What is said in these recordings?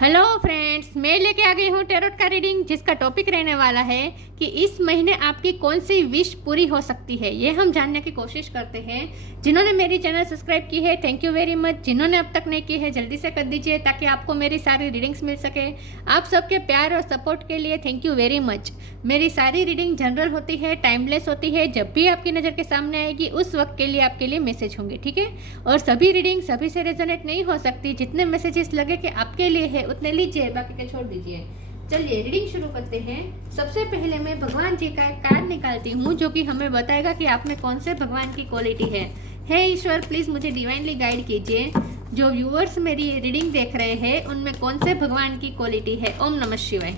Hello friends, मैं लेके आ गई हूँ टैरोट का रीडिंग, जिसका टॉपिक रहने वाला है कि इस महीने आपकी कौन सी विश पूरी हो सकती है। ये हम जानने की कोशिश करते हैं। जिन्होंने मेरी चैनल सब्सक्राइब की है, थैंक यू वेरी मच। जिन्होंने अब तक नहीं की है, जल्दी से कर दीजिए ताकि आपको मेरी सारी रीडिंग्स मिल सके। आप सबके प्यार और सपोर्ट के लिए थैंक यू वेरी मच। मेरी सारी रीडिंग जनरल होती है, टाइमलेस होती है। जब भी आपकी नज़र के सामने आएगी उस वक्त के लिए आपके लिए मैसेज होंगे, ठीक है। और सभी रीडिंग सभी से रेजोनेट नहीं हो सकती। जितने मैसेजेस लगे कि आपके लिए है उतने लीजिए, बाकी के छोड़ दीजिए। चलिए रीडिंग शुरू करते हैं। सबसे पहले मैं भगवान जी का एक कार्ड निकालती हूँ जो कि हमें बताएगा कि आप में कौन से भगवान की क्वालिटी है। हे ईश्वर, प्लीज मुझे डिवाइनली गाइड कीजिए। जो व्यूअर्स मेरी रीडिंग देख रहे हैं उनमें कौन से भगवान की क्वालिटी है। ओम नमः शिवाय।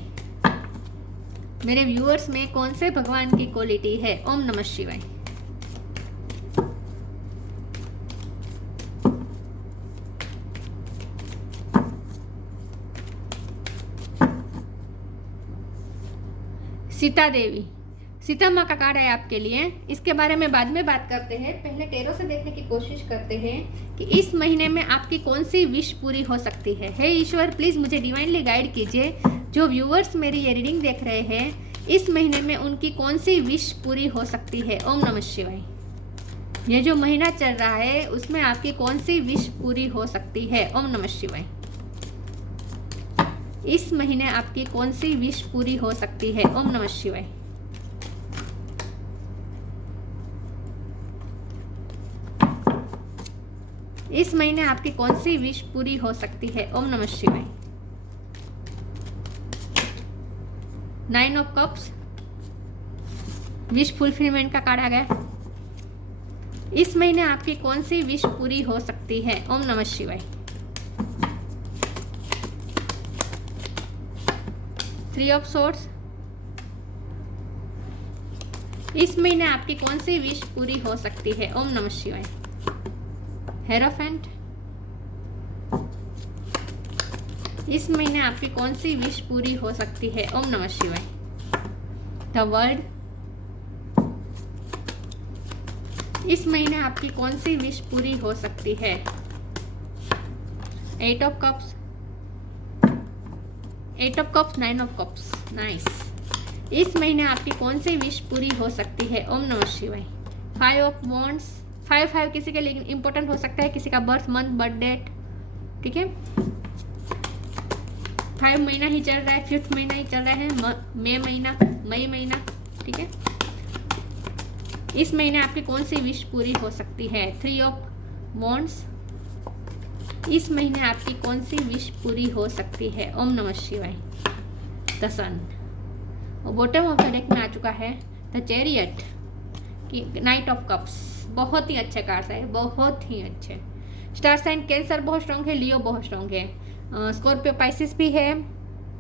मेरे व्यूअर्स में कौन से भगवान की क्वालिटी है। ओम नमः शिवाय। सीता देवी, सीता माँ का कार्ड है आपके लिए। इसके बारे में बाद में बात करते हैं, पहले टैरो से देखने की कोशिश करते हैं कि इस महीने में आपकी कौन सी विश पूरी हो सकती है। हे ईश्वर, प्लीज मुझे डिवाइनली गाइड कीजिए। जो व्यूअर्स मेरी ये रीडिंग देख रहे हैं, इस महीने में उनकी कौन सी विश पूरी हो सकती है। ओम नमः शिवाय। ये जो महीना चल रहा है उसमें आपकी कौन सी विश पूरी हो सकती है। ओम नमः शिवाय। इस महीने आपकी कौन सी विश पूरी हो सकती है। ओम नमः शिवाय। इस महीने आपकी कौन सी विश पूरी हो सकती है। ओम नमः शिवाय। 9 ऑफ कप्स, विश फुलफिलमेंट का कार्ड आ गया। इस महीने आपकी कौन सी विश पूरी हो सकती है। ओम नमः शिवाय। 3 ऑफ सोर्ड्स, इस महीने आपकी कौन सी विश पूरी हो सकती है। ओम नमः शिवाय। हेरोफेंट, इस महीने आपकी कौन सी विश पूरी हो सकती है। ओम नमः शिवाय। द वर्ल्ड, इस महीने आपकी कौन सी विश पूरी हो सकती है। 8 of cups, 8 of cups, 9 of cups, nice. इस महीने आपकी कौन सी विश पूरी हो सकती है। ओम नमः शिवाय। 5 ऑफ वॉन्ड्स, 5 किसी के लिए इंपॉर्टेंट हो सकता है, किसी का बर्थ मंथ, बर्थ डेट, ठीक है। 5 महीना ही चल रहा है, 5th महीना ही चल रहा है, मई महीना, ठीक है। इस महीने आपकी कौन सी विश पूरी हो सकती है। 3 ऑफ वॉन्ड्स, इस महीने आपकी कौन सी विश पूरी हो सकती है। ओम नमः शिवाय। द सन, और बॉटम ऑफ द डेक में आ चुका है द चैरियट की नाइट ऑफ कप्स। बहुत ही अच्छे कार्ड्स है, बहुत ही अच्छे। स्टार साइन कैंसर बहुत स्ट्रॉन्ग है, लियो बहुत स्ट्रॉन्ग है, स्कॉर्पियो पाइसिस भी है,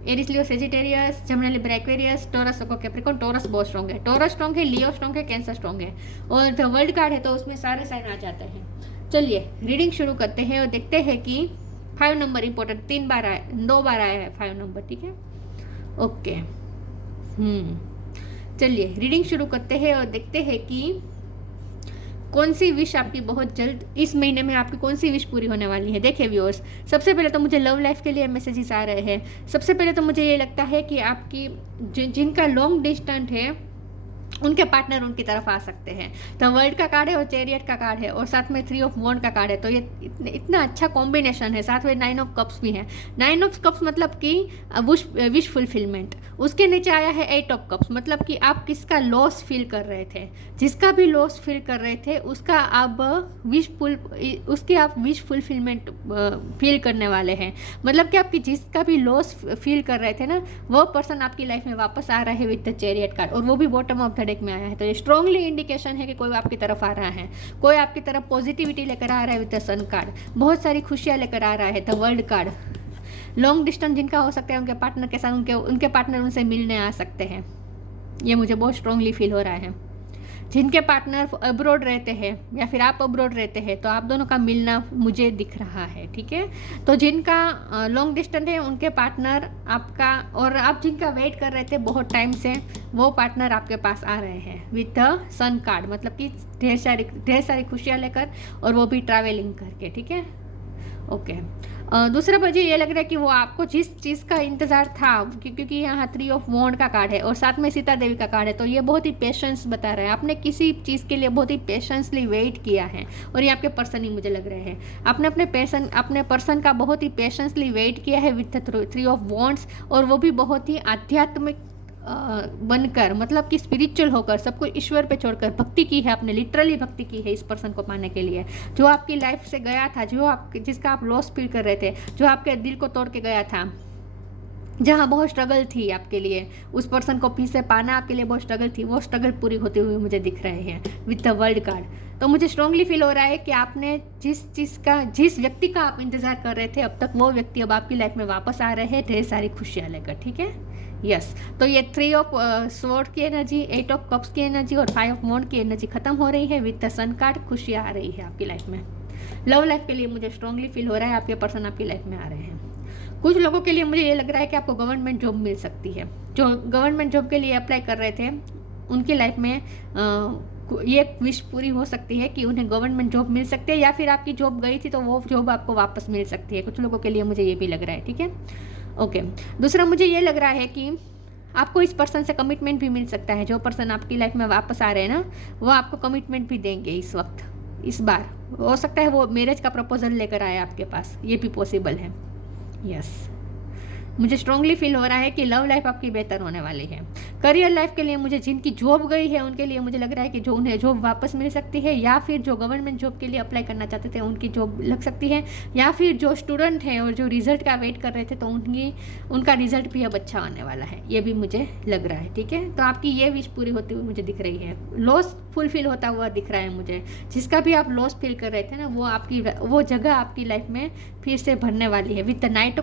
Aries Leo Sagittarius, Jamuna Libra Aquarius, taurus को कैप्रिकॉर्न। टॉरस बहुत स्ट्रॉन्ग है, टॉरस स्ट्रॉन्ग है, लियो स्ट्रॉन्ग है, कैंसर स्ट्रॉन्ग है, और द वर्ल्ड कार्ड है तो उसमें सारे साइन आ जाते हैं। चलिए रीडिंग शुरू करते हैं और देखते हैं कि 5 नंबर इंपॉर्टेंट, 2 बार आया है 5 नंबर, ठीक है। ओके, चलिए रीडिंग शुरू करते हैं और देखते हैं कि कौन सी विश आपकी बहुत जल्द इस महीने में आपकी कौन सी विश पूरी होने वाली है। देखिए व्यूअर्स, सबसे पहले तो मुझे लव लाइफ के लिए मैसेजेस आ रहे हैं। सबसे पहले तो मुझे ये लगता है कि आपकी जिनका लॉन्ग डिस्टेंस है उनके पार्टनर उनकी तरफ आ सकते हैं। तो वर्ल्ड का कार्ड है और चैरियट का कार्ड है और साथ में 3 ऑफ वॉन्ड का कार्ड है, तो ये इतना अच्छा कॉम्बिनेशन है। साथ में 9 ऑफ कप्स भी है। 9 ऑफ कप्स मतलब कि विश फुलफिलमेंट। उसके नीचे आया है 8 ऑफ कप्स, मतलब कि आप किसका लॉस फील कर रहे थे, जिसका भी लॉस फील कर रहे थे उसका आप विश फुलफिलमेंट फील करने वाले हैं। मतलब कि आपकी जिसका भी लॉस फील कर रहे थे ना, वो पर्सन आपकी लाइफ में वापस आ रहा है विद द चैरियट कार्ड, और वो भी बॉटम ऑफ द डेक में आया है। तो ये स्ट्रांगली इंडिकेशन है कि कोई आपकी तरफ आ रहा है, कोई आपकी तरफ पॉजिटिविटी लेकर आ रहा है विद द सन कार्ड, बहुत सारी खुशियां लेकर आ रहा है। The world card, long distance जिनका हो सकता है उनके पार्टनर के साथ उनके पार्टनर उनसे मिलने आ सकते हैं, ये मुझे बहुत स्ट्रांगली फील हो रहा है। जिनके पार्टनर अब्रॉड रहते हैं या फिर आप अब्रॉड रहते हैं तो आप दोनों का मिलना मुझे दिख रहा है, ठीक है। तो जिनका लॉन्ग डिस्टेंस है उनके पार्टनर आपका, और आप जिनका वेट कर रहे थे बहुत टाइम से, वो पार्टनर आपके पास आ रहे हैं विद द सन कार्ड, मतलब कि ढेर सारी खुशियाँ लेकर, और वो भी ट्रैवलिंग करके, ठीक है। ओके। दूसरा मुझे ये लग रहा है कि वो आपको जिस चीज़ का इंतज़ार था, क्योंकि यहाँ 3 ऑफ वॉन्ड का कार्ड है और साथ में सीता देवी का कार्ड है, तो ये बहुत ही पेशेंस बता रहा है। आपने किसी चीज़ के लिए बहुत ही पेशेंसली वेट किया है और ये आपके पर्सन ही मुझे लग रहे हैं। आपने अपने पर्सन का बहुत ही पेशेंसली वेट किया है विथ 3 ऑफ वॉन्ड्स, और वो भी बहुत ही आध्यात्मिक बनकर, मतलब कि स्पिरिचुअल होकर, सब कुछ ईश्वर पे छोड़कर भक्ति की है आपने, लिटरली भक्ति की है इस पर्सन को पाने के लिए। जो आपकी लाइफ से गया था, जिसका आप लॉस फील कर रहे थे, जो आपके दिल को तोड़ के गया था, जहाँ बहुत स्ट्रगल थी आपके लिए, उस पर्सन को फिर से पाना आपके लिए बहुत स्ट्रगल थी, वो स्ट्रगल पूरी होते हुए मुझे दिख रहे हैं विथ द वर्ल्ड कार्ड। तो मुझे स्ट्रांगली फील हो रहा है कि आपने जिस व्यक्ति का आप इंतज़ार कर रहे थे, अब तक वो व्यक्ति अब आपकी लाइफ में वापस आ रहे हैं ढेर सारी खुशियाँ लेकर। ठीक है, यस। तो ये 3 ऑफ स्वॉर्ड की एनर्जी, 8 ऑफ कप्स की एनर्जी और 5 ऑफ वॉन्ड की एनर्जी खत्म हो रही है विद द सन कार्ड। खुशियाँ आ रही है आपकी लाइफ में। लव लाइफ के लिए मुझे स्ट्रांगली फील हो रहा है आपके पर्सन आपकी लाइफ में आ रहे हैं। कुछ लोगों के लिए मुझे ये लग रहा है कि आपको गवर्नमेंट जॉब मिल सकती है। जो गवर्नमेंट जॉब के लिए अप्लाई कर रहे थे, उनकी लाइफ में ये विश पूरी हो सकती है कि उन्हें गवर्नमेंट जॉब मिल सकती है, या फिर आपकी जॉब गई थी तो वो जॉब आपको वापस मिल सकती है। कुछ लोगों के लिए मुझे ये भी लग रहा है। ठीक है, ओके। दूसरा मुझे ये लग रहा है कि आपको इस पर्सन से कमिटमेंट भी मिल सकता है। जो पर्सन आपकी लाइफ में वापस आ रहे हैं ना, वो आपको कमिटमेंट भी देंगे इस वक्त, इस बार। हो सकता है वो मैरिज का प्रपोजल लेकर आए आपके पास, ये भी पॉसिबल है। यस, मुझे स्ट्रांगली फील हो रहा है कि लव लाइफ आपकी बेहतर होने वाली है। करियर लाइफ के लिए मुझे, जिनकी जॉब गई है उनके लिए मुझे लग रहा है कि जो उन्हें जॉब वापस मिल सकती है, या फिर जो गवर्नमेंट जॉब के लिए अप्लाई करना चाहते थे उनकी जॉब लग सकती है, या फिर जो स्टूडेंट हैं और जो रिजल्ट का वेट कर रहे थे तो उनका रिजल्ट भी अब अच्छा आने वाला है, ये भी मुझे लग रहा है। ठीक है, तो आपकी ये विश पूरी होती हुई मुझे दिख रही है। लॉस फुलफिल होता हुआ दिख रहा है मुझे। जिसका भी आप लॉस फील कर रहे थे ना, वो जगह आपकी लाइफ में फिर से भरने वाली है। With the night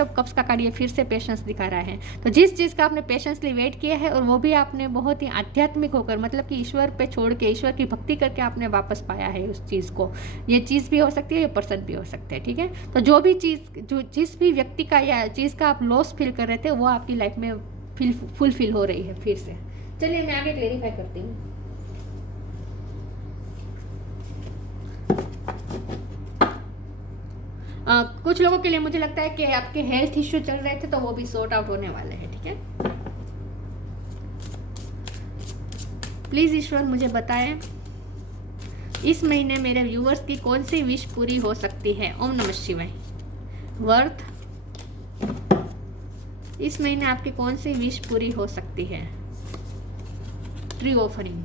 of cups का कार्ड ये फिर से पेशेंस दिखा रहा है। तो जिस चीज़ का आपने पेशेंसली वेट किया है, और वो भी आपने बहुत ही आध्यात्मिक होकर, मतलब कि ईश्वर पे छोड़ के, ईश्वर की भक्ति करके आपने वापस पाया है उस चीज़ को। ये चीज़ भी हो सकती है, ये पर्सन भी हो सकते हैं। ठीक है, तो जो भी चीज़, जिस भी व्यक्ति का या चीज़ का आप लॉस फील कर रहे थे, वो आपकी लाइफ में फुलफिल हो रही है फिर से। चलिए मैं आगे क्लेरिफाई करती हूँ। कुछ लोगों के लिए मुझे लगता है कि आपके हेल्थ इश्यू चल रहे थे तो वो भी सॉर्ट आउट होने वाले हैं। ठीक है, प्लीज ईश्वर मुझे बताएं इस महीने मेरे व्यूवर्स की कौन सी विश पूरी हो सकती है। ओम नमः शिवाय। वर्थ, इस महीने आपकी कौन सी विश पूरी हो सकती है। ट्री ऑफरिंग,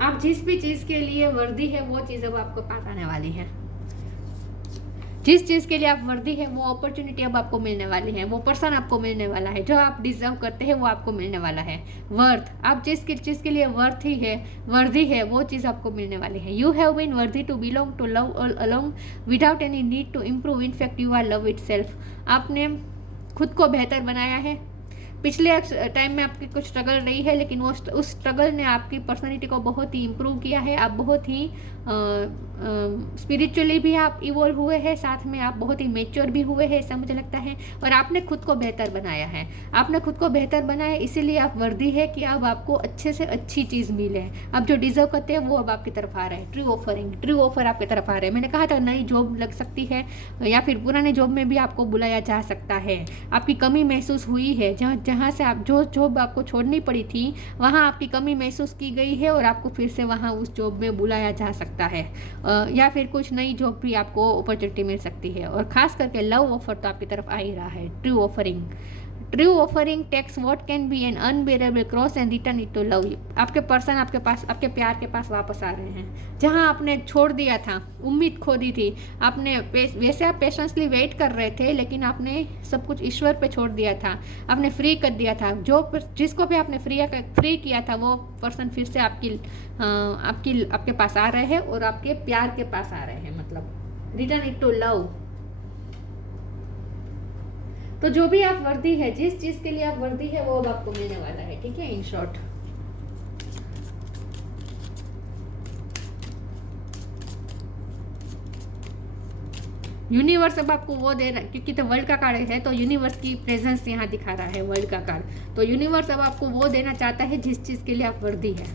आप जिस भी चीज के लिए वर्दी है वो चीज अब आपको पास आने वाली है। जिस चीज़ के लिए आप वर्दी है वो अपॉर्चुनिटी अब आपको मिलने वाली है, वो पर्सन आपको मिलने वाला है, जो आप डिजर्व करते हैं वो आपको मिलने वाला है। वर्थ, आप जिस चीज़ के लिए वर्दी है वो चीज़ आपको मिलने वाली है। You have been worthy to belong to love all along without any need to improve, in fact you are love itself. आपने खुद को बेहतर बनाया है। पिछले टाइम में आपकी कुछ स्ट्रगल रही है, लेकिन उस स्ट्रगल ने आपकी पर्सनालिटी को बहुत ही इम्प्रूव किया है। आप बहुत ही स्पिरिचुअली भी आप इवॉल्व हुए हैं, साथ में आप बहुत ही मेच्योर भी हुए हैं, ऐसा मुझे लगता है। और आपने खुद को बेहतर बनाया है। आपने खुद को बेहतर बनाया, इसीलिए आप वर्दी है कि अब आपको अच्छे से अच्छी चीज़ मिले। अब जो डिजर्व करते हैं वो अब आपकी तरफ आ रहे हैं। ट्रू ऑफर आपकी तरफ आ रहे हैं। मैंने कहा था नई जॉब लग सकती है, या फिर पुराने जॉब में भी आपको बुलाया जा सकता है। आपकी कमी महसूस हुई है, जहाँ से आप जो जॉब आपको छोड़नी पड़ी थी वहाँ आपकी कमी महसूस की गई है, और आपको फिर से वहाँ उस जॉब में बुलाया जा सकता है, या फिर कुछ नई जॉब भी आपको अपॉर्चुनिटी मिल सकती है। और खास करके लव ऑफर तो आपकी तरफ आ ही रहा है। True offering takes what can be an unbearable cross and return it to love. आपके पर्सन आपके पास, आपके प्यार के पास वापस आ रहे हैं। जहां आपने छोड़ दिया था, उम्मीद खो दी थी, आपने वैसे आप पेशेंसली वेट कर रहे थे, लेकिन आपने सब कुछ ईश्वर पे छोड़ दिया था, आपने फ्री कर दिया था। जिसको भी आपने फ्री किया था वो पर्सन फिर से आपके पास आ रहे हैं, और आपके प्यार के पास आ रहे हैं, मतलब रिटर्न इट टू लव। तो जो भी आप वर्दी है, जिस चीज के लिए आप वर्दी है, वो अब आपको मिलने वाला है। ठीक है, इन शॉर्ट। यूनिवर्स अब आपको वो दे रहा है, क्योंकि तो वर्ल्ड का कार्ड है तो यूनिवर्स की प्रेजेंस यहाँ दिखा रहा है, वर्ल्ड का कार्ड। तो यूनिवर्स अब आपको वो देना चाहता है जिस चीज के लिए आप वर्दी है।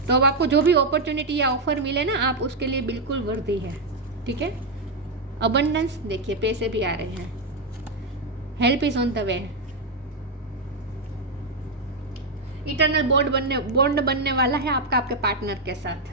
तो अब आपको जो भी अपॉर्चुनिटी या ऑफर मिले ना, आप उसके लिए बिल्कुल वर्दी है। ठीक है, अबंडेंस, देखिए पैसे भी आ रहे हैं, help is on the way, eternal bond बनने वाला है आपका आपके पार्टनर के साथ,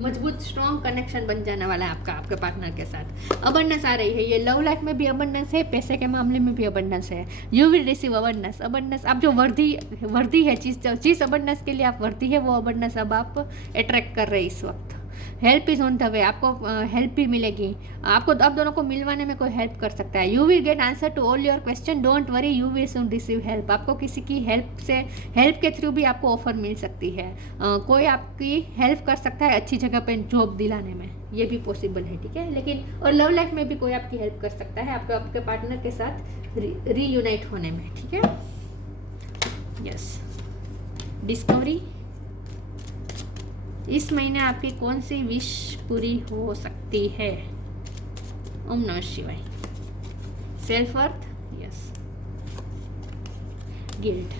मजबूत स्ट्रॉन्ग कनेक्शन बन जाने वाला है आपका आपके पार्टनर के साथ। अबंडेंस आ रही है, ये लव लाइफ में भी अबंडेंस है, पैसे के मामले में भी अबंडेंस है। You will receive abundance, abundance आप जो वर्दी है, जिस अबंडेंस के लिए आप वर्दी है वो अबंडेंस अब आप अट्रैक्ट कर रहे हैं इस वक्त। Help is on the way, आपको हेल्प भी मिलेगी, आपको आप दोनों को मिलवाने में कोई हेल्प कर सकता है। You will get answer to all your question, don't worry, you will soon receive help. आपको किसी की हेल्प के थ्रू भी आपको ऑफर मिल सकती है, कोई आपकी हेल्प कर सकता है अच्छी जगह पे जॉब दिलाने में, ये भी पॉसिबल है, ठीक है। लेकिन और लव लाइफ में भी कोई आपकी हेल्प कर सकता है आपके पार्टनर के साथ रीयूनाइट होने में, ठीक है। यस, डिस्कवरी, इस महीने आपकी कौन सी विश पूरी हो सकती है? ओम नमः शिवाय। Self worth, yes, guilt,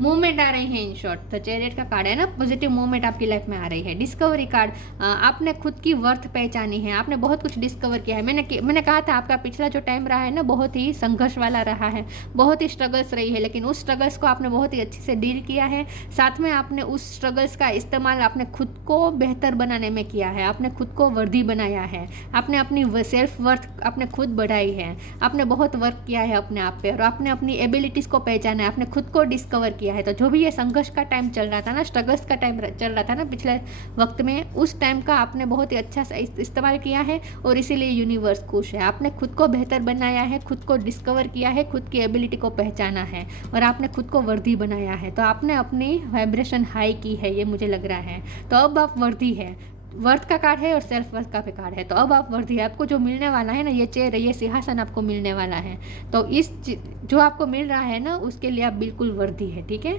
movement आ रही है, इन शॉर्ट तो चैरियट का कार्ड है ना, पॉजिटिव मूवमेंट आपकी लाइफ में आ रही है। डिस्कवरी कार्ड, आपने खुद की वर्थ पहचानी है, आपने बहुत कुछ डिस्कवर किया है। मैंने कहा था आपका पिछला जो टाइम रहा है ना बहुत ही संघर्ष वाला रहा है, बहुत ही स्ट्रगल्स रही है, लेकिन उस स्ट्रगल्स को आपने बहुत ही अच्छे से डील किया है। साथ में आपने उस स्ट्रगल्स का इस्तेमाल आपने खुद को बेहतर बनाने में किया है, आपने खुद को वर्दी बनाया है, आपने अपनी सेल्फ वर्थ आपने खुद बढ़ाई है, आपने बहुत वर्क किया है अपने आप पे, और आपने अपनी एबिलिटीज़ को पहचाना है, आपने खुद को डिस्कवर किया है। तो जो भी ये संघर्ष का टाइम चल रहा था ना, स्ट्रगल्स का टाइम चल रहा था ना पिछले वक्त में, उस टाइम का आपने बहुत ही अच्छा सा इस्तेमाल किया है, और इसीलिए यूनिवर्स खुश है। आपने खुद को बेहतर बनाया है, खुद को डिस्कवर किया है, खुद की एबिलिटी को पहचाना है, और आपने खुद को वर्दी बनाया है। तो आपने अपनी वाइब्रेशन हाई की है, ये मुझे लग रहा है। तो अब आप वर्दी है, वर्थ का कार्ड है और सेल्फ वर्थ का भी कार्ड है। तो अब आप वर्दी है, आपको जो मिलने वाला है ना, ये चेयर, ये सिंहासन आपको मिलने वाला है। तो इस जो आपको मिल रहा है ना, उसके लिए आप बिल्कुल वर्दी है, ठीक है।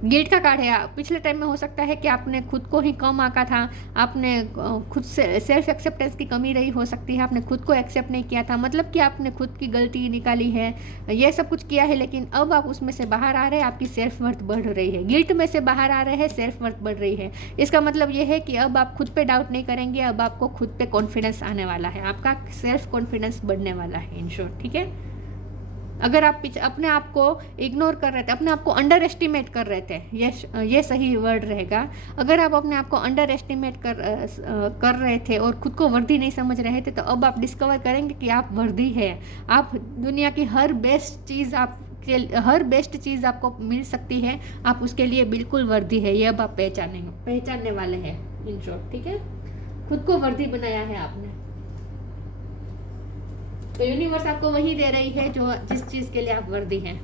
गिल्ट का कार्ड है, पिछले टाइम में हो सकता है कि आपने खुद को ही कम आंका था, आपने खुद से सेल्फ एक्सेप्टेंस की कमी रही हो सकती है, आपने खुद को एक्सेप्ट नहीं किया था, मतलब कि आपने खुद की गलती निकाली है, ये सब कुछ किया है। लेकिन अब आप उसमें से बाहर आ रहे हैं, आपकी सेल्फ वर्थ बढ़ रही है, गिल्ट में से बाहर आ रहे हैं, सेल्फ वर्थ बढ़ रही है। इसका मतलब ये है कि अब आप खुद पे डाउट नहीं करेंगे, अब आपको खुद पे कॉन्फिडेंस आने वाला है, आपका सेल्फ कॉन्फिडेंस बढ़ने वाला है, इन शॉर्ट, ठीक है। अगर आप अपने आप को इग्नोर कर रहे थे, अपने आप को अंडर एस्टिमेट कर रहे थे, ये सही वर्ड रहेगा। अगर आप अपने आप को अंडर एस्टिमेट कर रहे थे और खुद को वर्दी नहीं समझ रहे थे, तो अब आप डिस्कवर करेंगे कि आप वर्दी है। आप दुनिया की हर बेस्ट चीज़ आपको मिल सकती है, आप उसके लिए बिल्कुल वर्दी है, ये अब आप पहचानने वाले हैं, इन शॉर्ट, ठीक है। खुद को वर्दी बनाया है आपने, तो यूनिवर्स आपको वही दे रही है जो जिस चीज के लिए आप वर्दी हैं।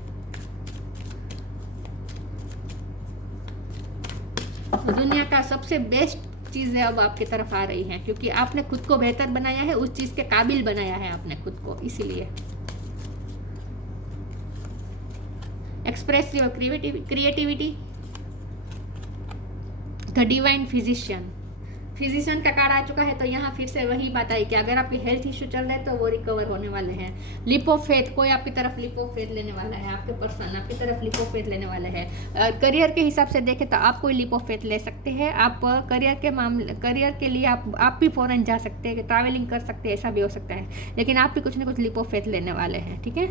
तो दुनिया का सबसे बेस्ट चीजें अब आपकी तरफ आ रही हैं, क्योंकि आपने खुद को बेहतर बनाया है, उस चीज के काबिल बनाया है आपने खुद को, इसीलिए। Express your creativity, the divine physician का कार्ड आ चुका है। तो यहाँ फिर से वही बात आई कि अगर आपके हेल्थ इश्यू चल रहे हैं तो वो रिकवर होने वाले हैं। लिप ऑफ फेथ, कोई आपकी तरफ लिप ऑफ फेथ लेने वाला है, आपके पर्सन आपकी तरफ लिप ऑफ फेथ लेने वाले हैं। करियर के हिसाब से देखें तो आप कोई लिप ऑफ फेथ ले सकते हैं। आप करियर के लिए आप भी फॉरेन जा सकते हैं, ट्रैवलिंग कर सकते हैं, ऐसा भी हो सकता है। लेकिन आप भी कुछ ना कुछ लिप ऑफ फेथ लेने वाले हैं, ठीक है।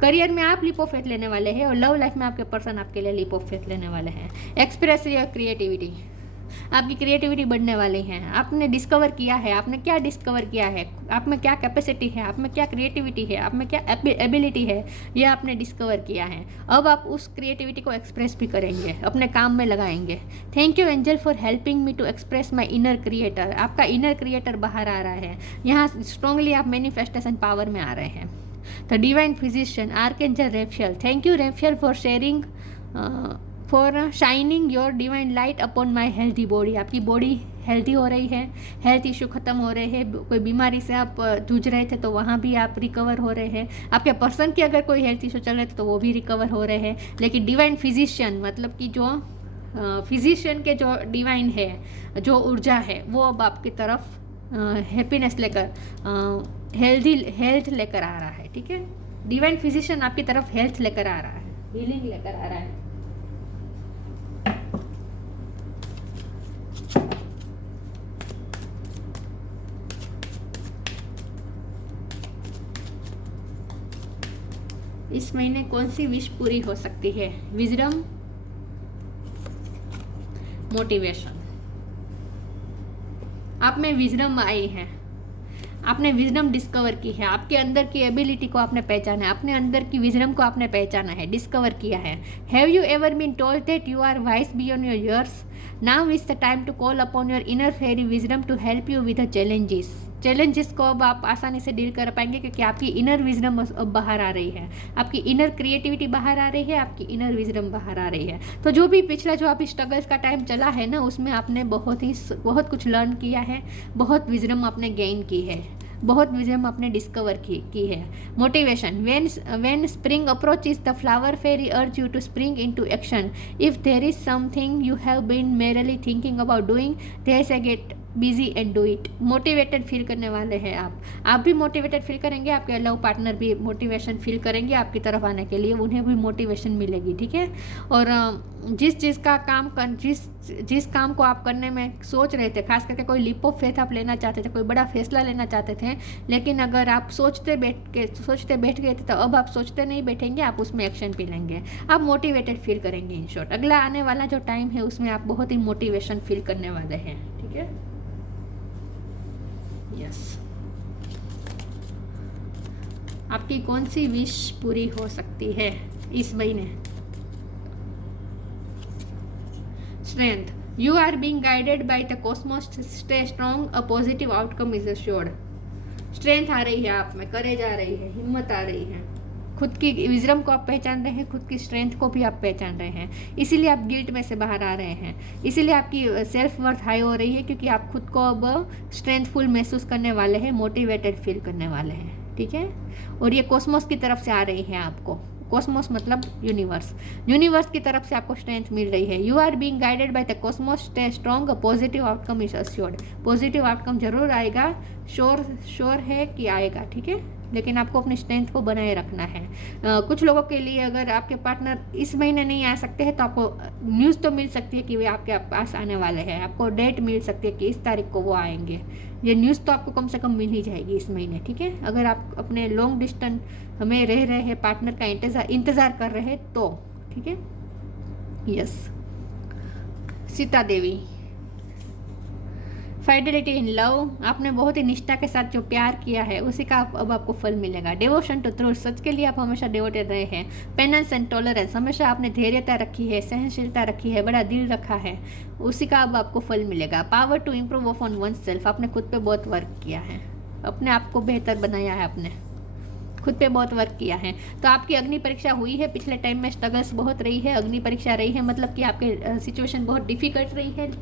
करियर में आप लिप ऑफ फेथ लेने वाले हैं, और लव लाइफ में आपके पर्सन आपके लिए लिप ऑफ फेथ लेने वाले हैं। एक्सप्रेस योर क्रिएटिविटी, आपकी क्रिएटिविटी बढ़ने वाली है। आपने डिस्कवर किया है, आपने क्या डिस्कवर किया है, आप में क्या कैपेसिटी है, आप में क्या क्रिएटिविटी है, आप में क्या एबिलिटी है, ये आपने डिस्कवर किया है। अब आप उस क्रिएटिविटी को एक्सप्रेस भी करेंगे, अपने काम में लगाएंगे। Thank you angel for helping me to express my inner creator, आपका इनर क्रिएटर बाहर आ रहा है। यहाँ स्ट्रांगली आप मैनिफेस्टेशन पावर में आ रहे हैं। The divine physician, archangel Raphael, thank you Raphael for sharing for shining your divine light upon my healthy body. आपकी बॉडी हेल्थी हो रही है, हेल्थ इशू ख़त्म हो रहे हैं, कोई बीमारी से आप जूझ रहे थे तो वहाँ भी आप रिकवर हो रहे हैं। आपके पर्सन की अगर कोई हेल्थ इशू चल रहे थे तो वो भी रिकवर हो रहे हैं। लेकिन डिवाइन फिजिशियन मतलब कि जो फिजिशियन के जो डिवाइन है, जो ऊर्जा है, वो अब आपकी तरफ हैप्पीनेस लेकर हेल्थ लेकर आ रहा है, ठीक है। डिवाइन फिजिशियन आपकी तरफ हेल्थ लेकर आ रहा है, हीलिंग लेकर आ रहा है। इस महीने कौन सी विश पूरी हो सकती है? Wisdom, motivation. आप में विजडम आई है, आपने विजडम डिस्कवर की है, आपके अंदर की एबिलिटी को आपने पहचाना है, अपने अंदर की विजडम को आपने पहचाना है, डिस्कवर किया है। Have you ever been told that you are wise beyond your years? Now is the time to call upon your inner fairy wisdom to help you with the challenges को अब आप आसानी से डील कर पाएंगे, क्योंकि आपकी इनर विजडम अब बाहर आ रही है, आपकी इनर क्रिएटिविटी बाहर आ रही है, आपकी इनर विजडम बाहर आ रही है। तो जो भी पिछला जो आपकी स्ट्रगल्स का टाइम चला है ना, उसमें आपने बहुत कुछ लर्न किया है, बहुत विजडम आपने गेन की है, बहुत विजडम आपने डिस्कवर की है। Motivation, when spring approach is the flower fairy urge you to spring into action. If there is something you have been merely thinking about doing, there say get busy and do it. Motivated feel करने वाले हैं आप भी motivated feel करेंगे, आपके love partner भी motivation feel करेंगे आपकी तरफ आने के लिए, उन्हें भी मोटिवेशन मिलेगी, ठीक है। और जिस काम को आप करने में सोच रहे थे, खास करके कोई लीप ऑफ फेथ आप लेना चाहते थे, कोई बड़ा फैसला लेना चाहते थे, लेकिन अगर आप सोचते बैठ गए थे, तो अब आप सोचते नहीं बैठेंगे, आप उसमें एक्शन भी लेंगे, आप मोटिवेटेड फील करेंगे। इन शॉर्ट, अगला आने वाला जो टाइम है उसमें आप बहुत ही मोटिवेशन फील करने वाले हैं, ठीक है। यस, आपकी कौन सी विश पूरी हो सकती है इस महीने? Strength, you are being guided by the cosmos, stay strong, a positive outcome is assured. Strength आ रही है आप में, करेज आ रही है, हिम्मत आ रही है, खुद की विजडम को आप पहचान रहे हैं, खुद की स्ट्रेंथ को भी आप पहचान रहे हैं, इसीलिए आप गिल्ट में से बाहर आ रहे हैं, इसीलिए आपकी सेल्फ वर्थ हाई हो रही है, क्योंकि आप खुद को अब स्ट्रेंथफुल महसूस करने वाले हैं, मोटिवेटेड फील करने वाले हैं, ठीक है। और ये कॉस्मोस की तरफ से आ रही है आपको, कॉस्मोस मतलब यूनिवर्स की तरफ से आपको स्ट्रेंथ मिल रही है। You are being guided by the cosmos, stay strong, a positive outcome is assured. Positive outcome जरूर आएगा, श्योर है कि आएगा, ठीक है, लेकिन आपको अपनी स्ट्रेंथ को बनाए रखना है। कुछ लोगों के लिए अगर आपके पार्टनर इस महीने नहीं आ सकते हैं, तो आपको न्यूज़ तो मिल सकती है कि वे आपके पास आने वाले हैं, आपको डेट मिल सकती है कि इस तारीख को वो आएंगे, ये न्यूज़ तो आपको कम से कम मिल ही जाएगी इस महीने, ठीक है। अगर आप अपने लॉन्ग डिस्टेंस में रह रहे हैं, पार्टनर का इंतज़ार कर रहे हैं तो, ठीक है। Yes, Sita Devi, fidelity in love, आपने बहुत ही निष्ठा के साथ जो प्यार किया है उसी का अब आपको फल मिलेगा। डिवोशन टू ट्रूथ, सच के लिए आप हमेशा डिवोटेड रहे हैं। पेनेंस एंड टॉलरेंस, हमेशा आपने धैर्यता रखी है, सहनशीलता रखी है, बड़ा दिल रखा है, उसी का अब आपको फल मिलेगा। Power to improve on oneself, आपने खुद पे बहुत वर्क किया है, अपने आप को बेहतर बनाया है, आपने खुद पे बहुत वर्क किया है। तो आपकी अग्नि परीक्षा हुई है, पिछले टाइम में स्ट्रगल्स बहुत रही है, अग्नि परीक्षा रही है, मतलब कि आपके सिचुएशन बहुत डिफिकल्ट रही है,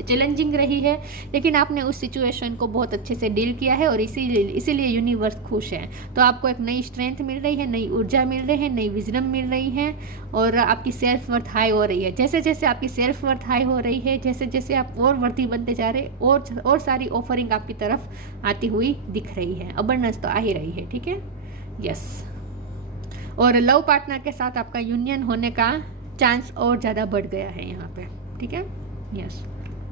चैलेंजिंग रही है, लेकिन आपने उस सिचुएशन को बहुत अच्छे से डील किया है, और इसीलिए यूनिवर्स खुश है। तो आपको एक नई स्ट्रेंथ मिल रही है, नई ऊर्जा मिल रही है, नई विजडम मिल रही है, और आपकी सेल्फ वर्थ हाई हो रही है। जैसे जैसे आपकी सेल्फ वर्थ हाई हो रही है, जैसे जैसे आप और वर्दी बनते जा रहे, और सारी ऑफरिंग आपकी तरफ आती हुई दिख रही है, अबंडेंस तो आ ही रही है, ठीक है। यस, और लव पार्टनर के साथ आपका यूनियन होने का चांस और ज़्यादा बढ़ गया है यहाँ पे, ठीक है। यस,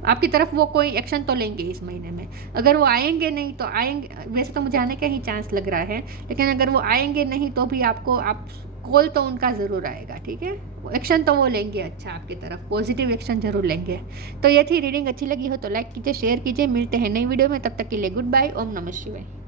आपकी तरफ वो कोई एक्शन तो लेंगे इस महीने में, अगर वो आएंगे नहीं तो आएंगे, वैसे तो मुझे आने का ही चांस लग रहा है, लेकिन अगर वो आएंगे नहीं तो भी आप कॉल तो उनका ज़रूर आएगा, ठीक है। एक्शन तो वो लेंगे, अच्छा आपकी तरफ पॉजिटिव एक्शन जरूर लेंगे। तो ये थी रीडिंग, अच्छी लगी हो तो लाइक कीजिए, शेयर कीजिए, मिलते हैं नई वीडियो में, तब तक के लिए गुड बाय, ओम नमः शिवाय।